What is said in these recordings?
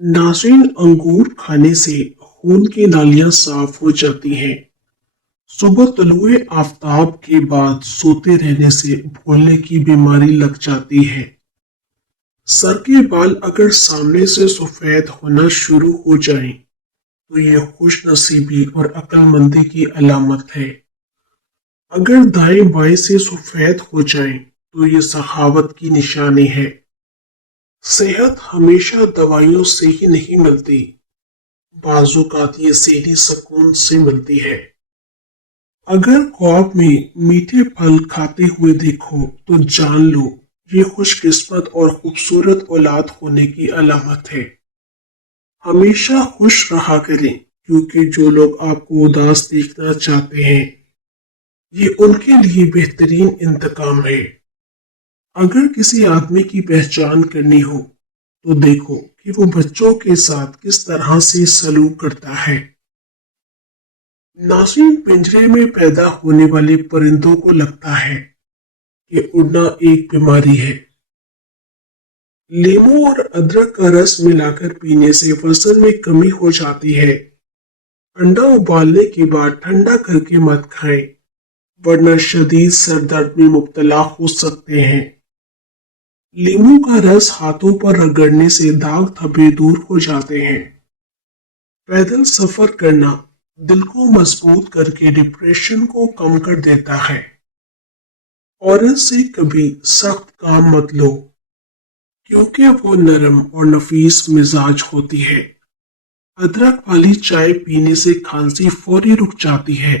नाज़रीन, अंगूर खाने से खून की नालियां साफ हो जाती हैं। सुबह तुलुए आफताब के बाद सोते रहने से भूलने की बीमारी लग जाती है। सर के बाल अगर सामने से सफेद होना शुरू हो जाएं, तो ये खुश नसीबी और अक्लमंदी की अलामत है। अगर दाएं बाएं से सफेद हो जाएं, तो ये सखावत की निशानी है। सेहत हमेशा दवाइयों से ही नहीं मिलती, बाजुकात ये सीधी सुकून से मिलती है। अगर ख्वाब में मीठे फल खाते हुए देखो तो जान लो ये खुशकिस्मत और खूबसूरत औलाद होने की अलामत है। हमेशा खुश रहा करें, क्योंकि जो लोग आपको उदास देखना चाहते हैं, ये उनके लिए बेहतरीन इंतकाम है। अगर किसी आदमी की पहचान करनी हो तो देखो कि वो बच्चों के साथ किस तरह से सलूक करता है। नाज़रीन, पिंजरे में पैदा होने वाले परिंदों को लगता है कि उड़ना एक बीमारी है। लीमू और अदरक का रस मिलाकर पीने से वजन में कमी हो जाती है। अंडा उबालने के बाद ठंडा करके मत खाएं, वरना शदीद सर दर्द में मुब्तला हो सकते हैं। लीमू का रस हाथों पर रगड़ने से दाग धब्बे दूर हो जाते हैं। पैदल सफर करना दिल को मजबूत करके डिप्रेशन को कम कर देता है। औरत से कभी सख्त काम मत लो, क्योंकि वो नरम और नफीस मिजाज होती है। अदरक वाली चाय पीने से खांसी फौरी रुक जाती है।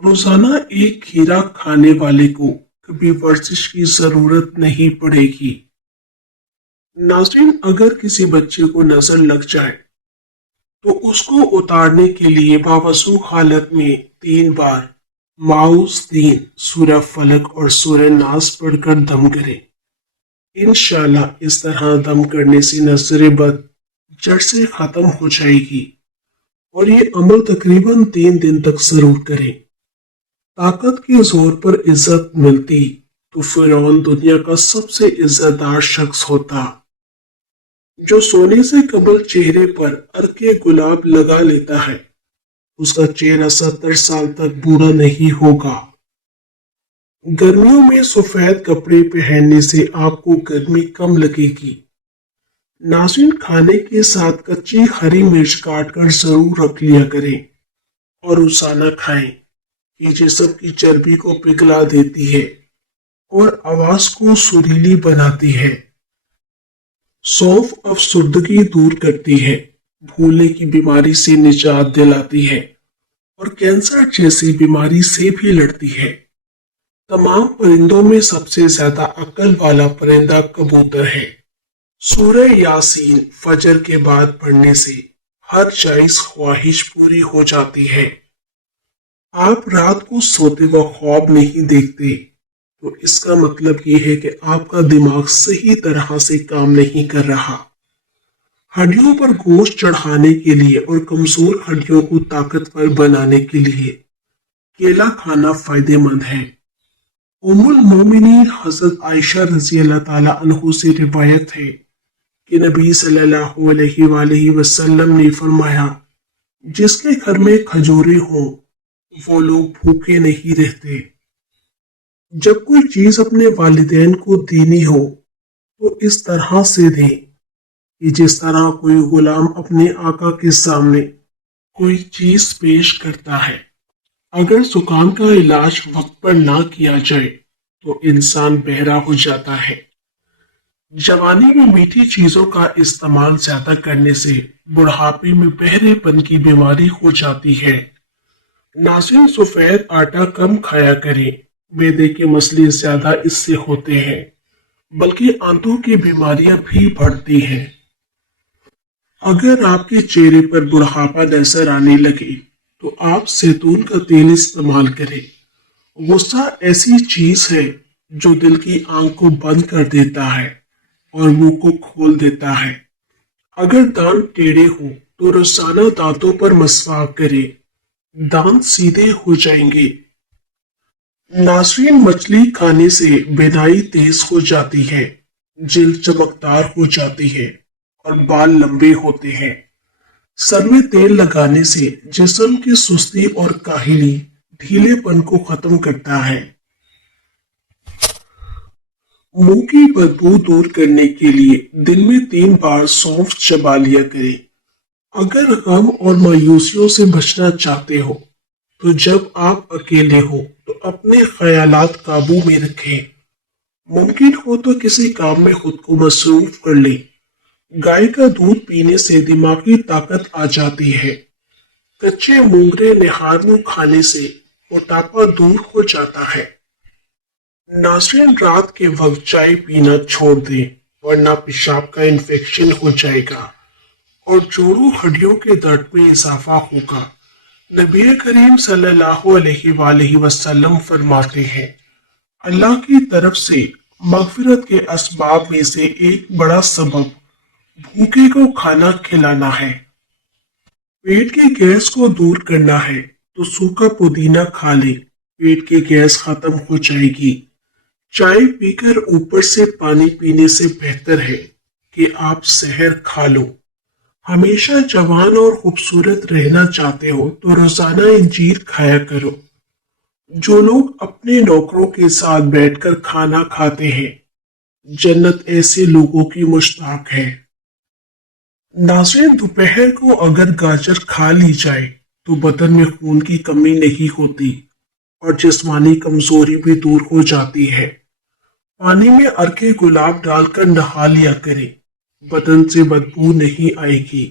रोजाना एक खीरा खाने वाले को कभी वर्जिश की जरूरत नहीं पड़ेगी। नाज़रीन, अगर किसी बच्चे को नजर लग जाए तो उसको उतारने के लिए बावजू हालत में 3 बार माउस दीन, सूरह फलक और सूरह नास पढ़कर दम करें। इंशाल्लाह इस तरह दम करने से नजर बद जड़ से खत्म हो जाएगी। और ये अमल तकरीबन 3 दिन तक जरूर करें। ताकत के जोर पर इज्जत मिलती तो फिरौन दुनिया का सबसे इज्जतदार शख्स होता। जो सोने से कबल चेहरे पर अर्के गुलाब लगा लेता है, उसका चेहरा 70 साल तक बूढ़ा नहीं होगा। गर्मियों में सफेद कपड़े पहनने से आपको गर्मी कम लगेगी। नाज़रीन, खाने के साथ कच्ची हरी मिर्च काट कर जरूर रख लिया करें और रोजाना खाएं। ये जिस्म की चर्बी को पिघला देती है और आवाज को सुरीली बनाती है। सौंफ अफसुर्दगी दूर करती है, भूलने की बीमारी से निजात दिलाती है और कैंसर जैसी बीमारी से भी लड़ती है। तमाम परिंदों में सबसे ज्यादा अक्ल वाला परिंदा कबूतर है। सूरह यासीन फजर के बाद पढ़ने से हर जायज ख्वाहिश पूरी हो जाती है। आप रात को सोते वक्त ख्वाब नहीं देखते तो इसका मतलब ये है कि आपका दिमाग सही तरह से काम नहीं कर रहा। हड्डियों पर गोश्त चढ़ाने के लिए और कमजोर हड्डियों को ताकतवर बनाने के लिए केला खाना फायदेमंद है। उम्मुल मोमिनीन हजरत आयशा रजी अल्लाह ताला अन्हु से रिवायत है कि नबी सल्लल्लाहु अलैहि वसल्लम ने फरमाया, जिसके घर में खजूरें हों वो लोग भूखे नहीं रहते। जब कोई चीज अपने वालिदैन को देनी हो तो इस तरह से दे कि जिस तरह कोई गुलाम अपने आका के सामने कोई चीज पेश करता है। अगर जुकाम का इलाज वक्त पर ना किया जाए तो इंसान बहरा हो जाता है। जवानी में मीठी चीजों का इस्तेमाल ज्यादा करने से बुढ़ापे में बहरेपन की बीमारी हो जाती है। नाज़रीन, सफेद आटा कम खाया करें, मैदे के मसले ज्यादा इससे होते हैं, बल्कि आंतों की बीमारियां भी बढ़ती हैं। अगर आपके चेहरे पर बुढ़ापा नजर आने लगे तो आप जैतून का तेल इस्तेमाल करें। गुस्सा ऐसी चीज है जो दिल की आंख को बंद कर देता है और मुंह को खोल देता है। अगर दांत टेढ़े हो तो रोजाना दांतों पर मसवाक करें, दांत सीधे हो जाएंगे। नाज़रीन, मछली खाने से बिनाई तेज हो जाती है, जिल्द चमकदार हो जाती है اور बाल लंबे होते हैं। सर में तेल लगाने से जिस्म की सुस्ती और काहिली ढीलेपन को खत्म करता है। मुंह की बदबू दूर करने के लिए दिन में 3 बार सौंफ चबा लिया करें। अगर गम और मायूसियों से बचना चाहते हो तो जब आप अकेले हो तो अपने ख्यालात काबू में रखें। मुमकिन हो तो किसी काम में खुद को मसरूफ कर लें। गाय का दूध पीने से दिमागी ताकत आ जाती है। कच्चे मूंगरे निहार मुंह खाने से मोटापा दूर हो जाता है। नाज़रीन, रात के वक्त चाय पीना छोड़ दें वरना पेशाब का इन्फेक्शन हो जाएगा और जोड़ों हड्डियों के दर्द में इजाफा होगा। नबी करीम सल्लल्लाहु अलैहि वसल्लम फरमाते हैं, अल्लाह की तरफ से मगफिरत के असबाब में से एक बड़ा सबब भूखे को खाना खिलाना है। पेट की गैस को दूर करना है तो सूखा पुदीना खा ले, पेट की गैस खत्म हो जाएगी। चाय पीकर ऊपर से पानी पीने से बेहतर है कि आप सहर खा लो। हमेशा जवान और खूबसूरत रहना चाहते हो तो रोजाना इंजीर खाया करो। जो लोग अपने नौकरों के साथ बैठकर खाना खाते हैं, जन्नत ऐसे लोगों की मुश्ताक है। नाज़रीन, दोपहर को अगर गाजर खा ली जाए तो बदन में खून की कमी नहीं होती और जिस्मानी कमजोरी भी दूर हो जाती है। पानी में अर्के गुलाब डालकर नहा लिया करें, बदन से बदबू नहीं आएगी।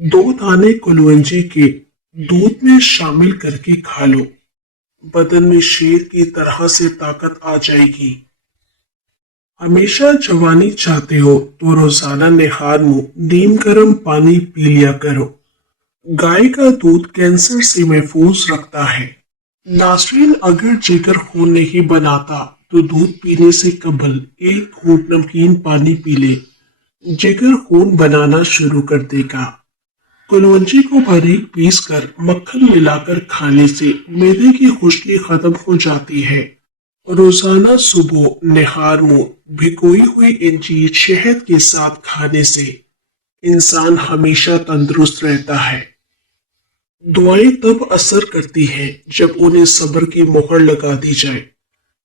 2 दाने कुलवंजी के दूध में शामिल करके खा लो, बदन में शेर की तरह से ताकत आ जाएगी। हमेशा जवानी चाहते हो तो रोजाना निहार मुंह नीम गर्म पानी पी लिया करो। गाय का दूध कैंसर से महफूज रखता है। नाज़रीन, अगर जिगर खून नहीं बनाता तो दूध पीने से कबल 1 घूंट नमकीन पानी पी ले, जिगर खून बनाना शुरू कर देगा। कुलवंजी को बारीक पीस कर मक्खन मिलाकर खाने से मैदे की खुश्की खत्म हो जाती है। रोजाना सुबह निहार मुंह भिगोई हुई इंजीर शहद के साथ खाने से इंसान हमेशा तंदुरुस्त रहता है। दुआएं तब असर करती हैं जब उन्हें सब्र की मोहर लगा दी जाए,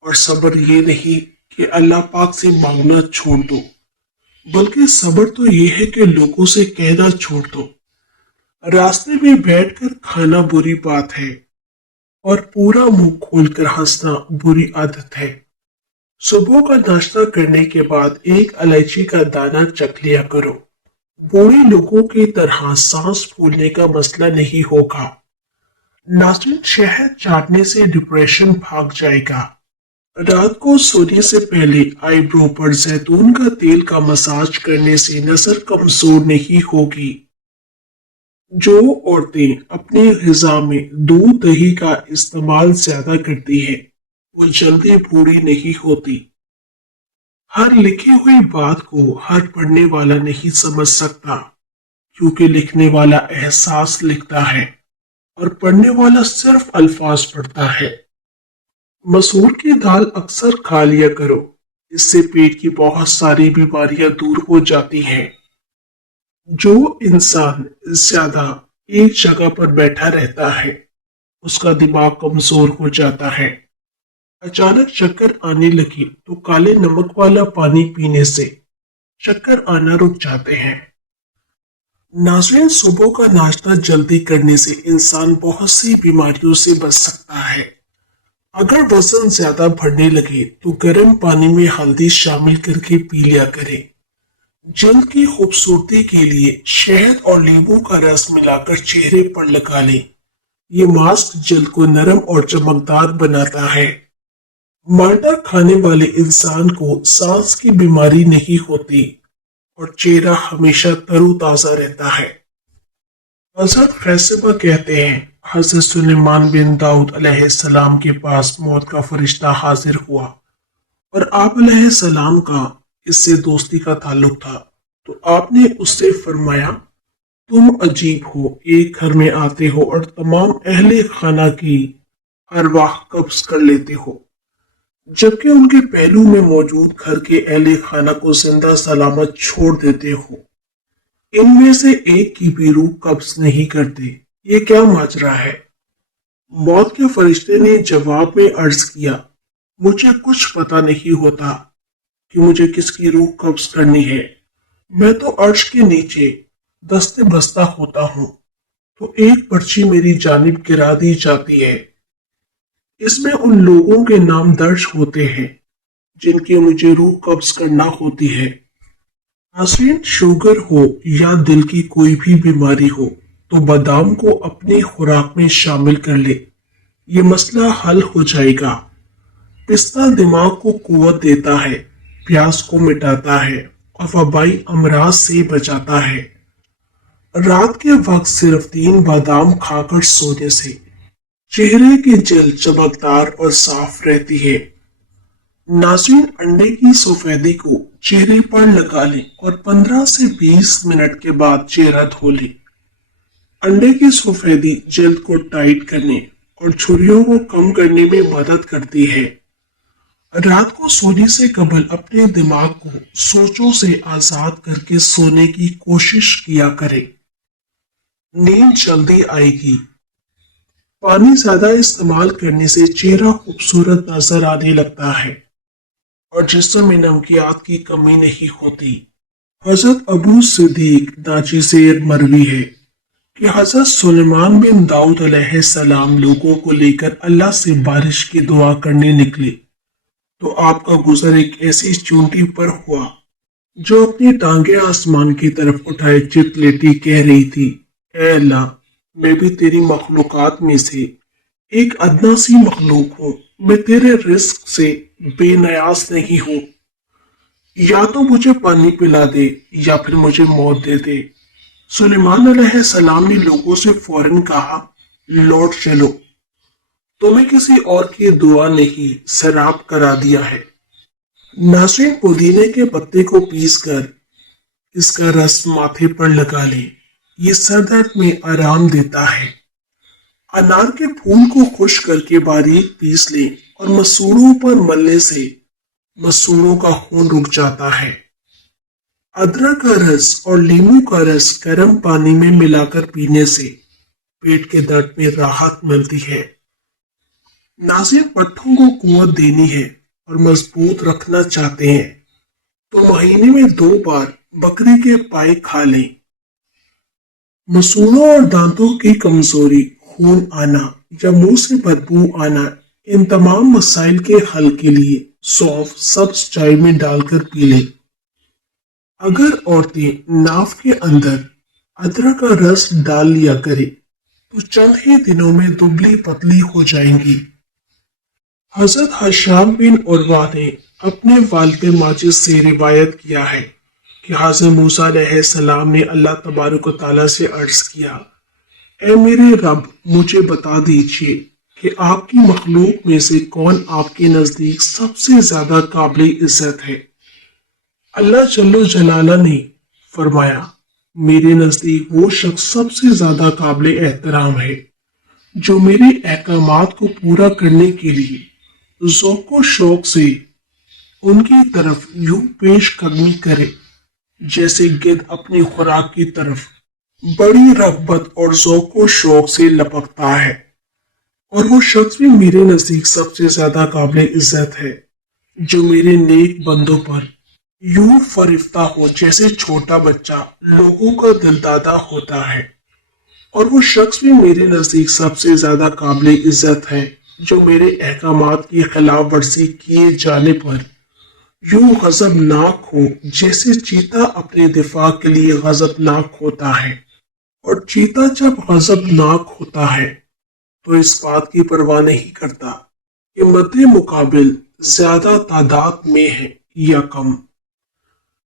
और सब्र ये नहीं कि अल्लाह पाक से मांगना छोड़ दो, बल्कि सब्र तो ये है कि लोगों से कहना छोड़ दो। रास्ते में बैठकर खाना बुरी बात है और पूरा मुंह खोलकर हंसना बुरी आदत है। सुबह का नाश्ता करने के बाद 1 इलायची का दाना चख लिया करो। बूढ़े लोगों की तरह सांस फूलने का मसला नहीं होगा। नाज़रीन, शहद चाटने से डिप्रेशन भाग जाएगा। रात को सोने से पहले आईब्रो पर जैतून का तेल का मसाज करने से नजर कमजोर नहीं होगी। जो औरतें अपनी ग़िज़ा में दूध दही का इस्तेमाल ज्यादा करती हैं, वो जल्दी बूढ़ी नहीं होती। हर लिखी हुई बात को हर पढ़ने वाला नहीं समझ सकता, क्योंकि लिखने वाला एहसास लिखता है और पढ़ने वाला सिर्फ अल्फाज पढ़ता है। मसूर की दाल अक्सर खा लिया करो, इससे पेट की बहुत सारी बीमारियां दूर हो जाती हैं। जो इंसान ज्यादा एक जगह पर बैठा रहता है, उसका दिमाग कमजोर हो जाता है। अचानक चक्कर आने लगे तो काले नमक वाला पानी पीने से चक्कर आना रुक जाते हैं। नाज़रीन, सुबह का नाश्ता जल्दी करने से इंसान बहुत सी बीमारियों से बच सकता है। अगर वजन ज्यादा बढ़ने लगे तो गर्म पानी में हल्दी शामिल करके पी लिया करें। जल्द की खूबसूरती के लिए शहद और नींबू का रस मिलाकर चेहरे पर लगा लें। ये मास्क जल्द को नरम और चमकदार बनाता है। माल्टा खाने वाले इंसान को सांस की बीमारी नहीं होती और चेहरा हमेशा तरोताजा रहता है। हजरत फैसबा कहते हैं, हजरत सुलेमान बिन दाऊद अलैहिस्सलाम के पास मौत का फरिश्ता हाजिर हुआ और आप अलैहिस्सलाम का इससे दोस्ती का ताल्लुक था, तो आपने उससे फरमाया, तुम अजीब हो, एक घर में आते हो और तमाम अहले खाना की अरवाह कब्ज कर लेते हो, जबकि उनके पहलू में मौजूद घर के अहले खाना को जिंदा सलामत छोड़ देते हो। इनमें से एक की भी रूह कब्ज नहीं करते। ये क्या माजरा है? मौत के फरिश्ते ने जवाब में अर्ज किया, मुझे कुछ पता नहीं होता कि मुझे किसकी रूह कब्ज करनी है। मैं तो अर्श के नीचे दस्ते बस्ता होता हूँ तो एक पर्ची मेरी जानिब गिरा दी जाती है। इसमें उन लोगों के नाम दर्ज होते हैं जिनकी मुझे रूह कब्ज करना होती है। नाज़रीन, शुगर हो या दिल की कोई भी बीमारी हो तो बादाम को अपनी खुराक में शामिल कर ले, ये मसला हल हो जाएगा। पिस्ता दिमाग को कुव्वत देता है, प्यास को मिटाता है और वबाई अमराज से बचाता है। रात के वक्त सिर्फ 3 बादाम खाकर सोने से चेहरे की जल्द चमकदार और साफ रहती है। नाज़रीन, अंडे की सफेदी को चेहरे पर लगा लें और 15 से 20 मिनट के बाद चेहरा धो लें। अंडे की सफेदी जल्द को टाइट करने और झुर्रियों को कम करने में मदद करती है। रात को सोने से कबल अपने दिमाग को सोचों से आजाद करके सोने की कोशिश किया करें। नींद जल्दी आएगी। पानी ज्यादा इस्तेमाल करने से चेहरा खूबसूरत नजर आने लगता है और जिस्म में नमकियात की कमी नहीं होती। हजरत अबू सिद्दीक नाजिसेर मरवी है कि हजरत सुलेमान बिन दाऊद अलैहिस्सलाम लोगों को लेकर अल्लाह से बारिश की दुआ करने निकले तो आपका गुजर एक ऐसी चूंटी पर हुआ जो अपनी टांगे आसमान की तरफ उठाए चित लेटी कह रही थी, ऐ अल्लाह, मैं भी तेरी मखलूकात में से एक अदना सी मखलूक हूँ। मैं तेरे रिस्क से बेनियाज नहीं हूँ। या तो मुझे पानी पिला दे या फिर मुझे मौत दे दे। सुलेमान अलैहिस्सलाम ने लोगों से फौरन कहा, लौट चलो, तुम्हें किसी और की दुआ नहीं सैराब करा दिया है। नाज़रीन, पुदीने के पत्ते को पीसकर इसका रस माथे पर लगा ले, ये सर दर्द में आराम देता है। अनार के फूल को खुश्क करके बारीक पीस ले और मसूड़ों पर मलने से मसूड़ों का खून रुक जाता है। अदरक का रस और नींबू का रस गर्म पानी में मिलाकर पीने से पेट के दर्द में राहत मिलती है। नाज़रीन, पट्टों को कुव्वत देनी है और मजबूत रखना चाहते हैं तो महीने में 2 बार बकरी के पाए खा लें। मसूड़ों और दांतों की कमजोरी, खून आना या मुंह से बदबू आना, इन तमाम मसाइल के हल के लिए सौंफ सब्ज चाय में डालकर पी लें। अगर औरतें नाव के अंदर अदरक का रस डाल लिया करें तो चंद ही दिनों में दुबली पतली हो जाएंगी। हजरत हशाम बिन उर्वा ने अपने वालिद माजिद से रिवायत किया है कि हजरत मूसा अलैहिस्सलाम ने अल्लाह तबारक व तआला से अर्ज किया, ऐ मेरे रब, मुझे बता दीजिए कि आपकी मखलूक में से कौन आपके नजदीक सबसे ज्यादा काबिल इज्जत है। अल्लाह जल्लो जलाला ने फरमाया, मेरे नजदीक वो शख्स सबसे ज्यादा काबिल एहतराम है जो मेरे अहकामात को पूरा करने के लिए ज़ौक़ शौक से उनकी तरफ यूं पेश कदमी करे जैसे गिद्ध अपनी खुराक की तरफ बड़ी रग़बत और ज़ौक़ शौक से लपकता है। और वो शख्स भी मेरे नजदीक सबसे ज्यादा काबिल इज्जत है जो मेरे नेक बंदों पर यूं फरिफ्ता हो जैसे छोटा बच्चा लोगों का दिलदादा होता है। और वो शख्स भी मेरे नजदीक सबसे ज्यादा काबिल इज्जत है जो मेरे अहकामात की खिलाफ वर्जी किए जाने पर यूं गजबनाक हो जैसे चीता अपने दिफा के लिए गजबनाक होता है। और चीता जब गजबनाक होता है तो इस बात की परवाह नहीं करता कि मद्दे मुकाबिल ज्यादा तादाद में है या कम।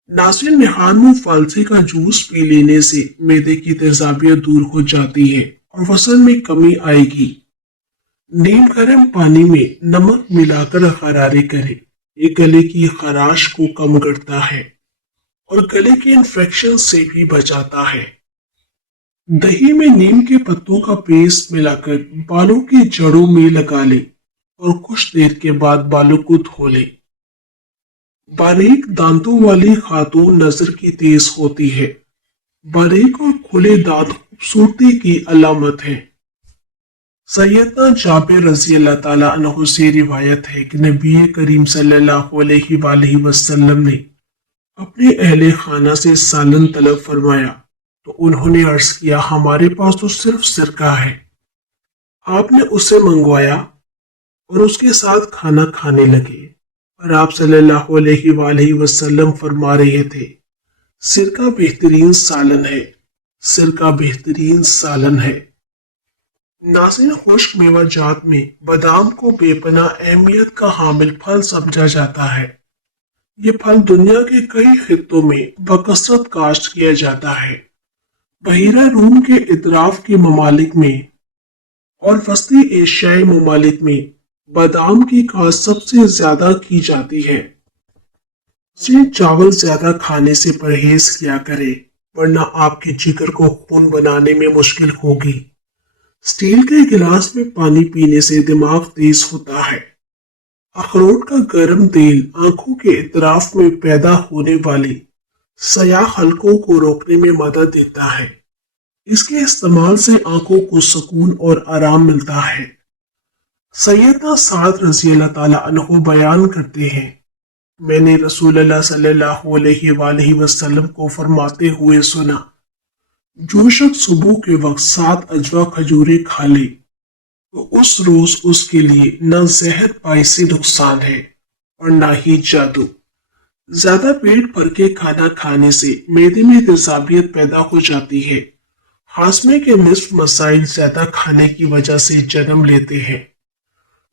नाज़रीन, निहानू फालसे का जूस पी लेने से मैदे की तेजाबियत दूर हो जाती है और वजन में कमी आएगी। नीम गर्म पानी में नमक मिलाकर गरारे करें, ये गले की खराश को कम करता है और गले के इन्फेक्शन से भी बचाता है। दही में नीम के पत्तों का पेस्ट मिलाकर बालों की जड़ों में लगा ले और कुछ देर के बाद बालों को धो ले। बारीक दांतों वाली खातून नजर की तेज होती है, बारीक और खुले दांत खूबसूरती की अलामत है। सैयदना जाबिर रजी अल्लाह ताला अन्हु से रिवायत है कि नबी करीम सल्लल्लाहु अलैहि वसल्लम ने अपने अहले खाना से सालन तलब फरमाया तो उन्होंने अर्ज किया, हमारे पास तो सिर्फ सिरका है। आपने उसे मंगवाया और उसके साथ खाना खाने लगे और आप सल्लल्लाहु अलैहि वसल्लम फरमा रहे थे, सिरका बेहतरीन सालन है, सिरका बेहतरीन सालन है। नाज़रीन, खुश्क मेवा जात में बादाम को बेपनाह अहमियत का हामिल फल समझा जाता है। ये फल दुनिया के कई खित्तों में बकसरत काश्त किया जाता है। बहीरा रूम के इतराफ के ममालिक में और वस्ती एशियाई ममालिक में बादाम की काश्त सबसे ज्यादा की जाती है। चावल ज्यादा खाने से परहेज किया करे वरना आपके जिगर को खून बनाने में मुश्किल होगी। स्टील के गिलास में पानी पीने से दिमाग तेज होता है। अखरोट का गर्म तेल आंखों के इतराफ में पैदा होने वाली सयाह हलकों को रोकने में मदद देता है। इसके इस्तेमाल से आंखों को सुकून और आराम मिलता है। सैयदना साद रजी अल्लाह ताला अन्हु बयान करते हैं, मैंने रसूलुल्लाह सल्लल्लाहु अलैहि वसल्लम को फरमाते हुए सुना, जो शख्स सुबह के वक्त 7 अजवा खजूरें खा ले तो उस रोज उसके लिए न जहर बाइसी नुकसान है और न ही जादू। ज्यादा पेट भर के खाना खाने से मैदे में तेजाबियत पैदा हो जाती है। हाजमे के निस्फ मसाइल ज्यादा खाने की वजह से जन्म लेते हैं।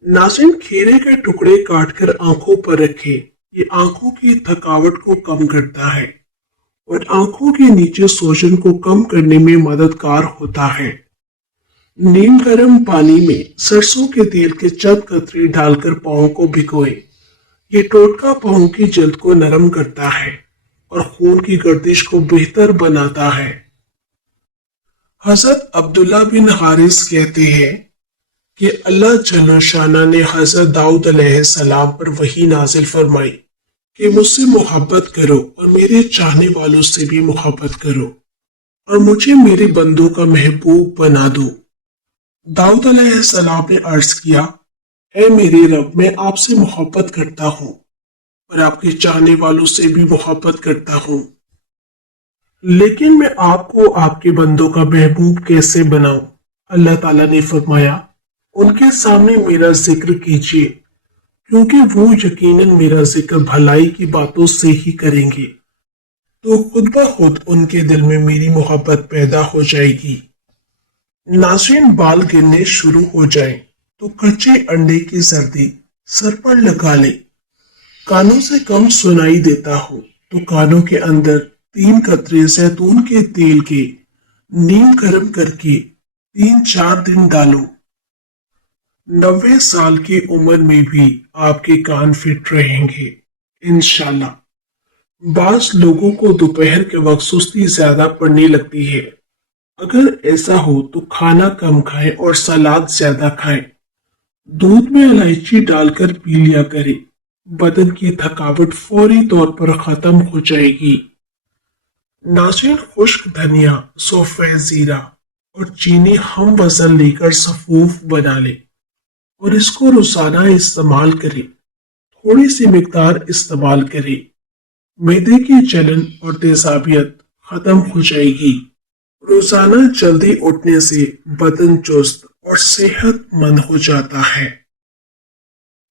नाज़रीन, खीरे के टुकड़े काटकर आंखों पर रखें, ये आंखों की थकावट को कम करता है और आंखों के नीचे सोजन को कम करने में मददगार होता है। नीम गर्म पानी में सरसों के तेल के चंद कतरे डालकर पाँव को भिगोएं। ये टोटका पाँव की जल्द को नरम करता है और खून की गर्दिश को बेहतर बनाता है। हजरत अब्दुल्ला बिन हारिस कहते हैं कि अल्लाह जल्ल शाना ने हजरत दाऊद अलैहिस्सलाम पर वही नाजिल फरमाई कि मुझसे मोहब्बत करो और मेरे चाहने वालों से भी मोहब्बत करो और मुझे मेरे बंदों का महबूब बना दो। दाऊद अलैहिस्सलाम ने अर्ज किया, ऐ मेरे रब, मैं आपसे मोहब्बत करता हूँ और आपके चाहने वालों से भी मोहब्बत करता हूँ, लेकिन मैं आपको आपके बंदों का महबूब कैसे बनाऊं? अल्लाह ताला ने फरमाया, उनके सामने मेरा जिक्र कीजिए क्योंकि वो यकीनन मेरा जिक्र भलाई की बातों से ही करेंगे, तो खुद ब खुद उनके दिल में मेरी मोहब्बत पैदा हो जाएगी। नाज़रीन, बाल गिरने शुरू हो जाएं तो कच्चे अंडे की सर्दी सर पर लगा ले। कानों से कम सुनाई देता हो तो कानों के अंदर 3 कतरे जैतून के तेल के नीम गर्म करके 3-4 दिन डालो। 90 साल की उम्र में भी आपके कान फिट रहेंगे इंशाल्लाह। बाज लोगों को दोपहर के वक्त सुस्ती ज्यादा पड़ने लगती है। अगर ऐसा हो तो खाना कम खाएं और सलाद ज्यादा खाएं। दूध में इलायची डालकर पी लिया करें, बदन की थकावट फौरी तौर पर खत्म हो जाएगी। नाज़रीन, खुश्क धनिया, सौंफ, जीरा और चीनी हम वजन लेकर सफूफ बना ले और इसको रोजाना इस्तेमाल करें। थोड़ी सी मिकदार इस्तेमाल करें। मैदे की जलन और तेजाबियत खत्म हो जाएगी। रोजाना जल्दी उठने से बदन चुस्त और सेहतमंद हो जाता है।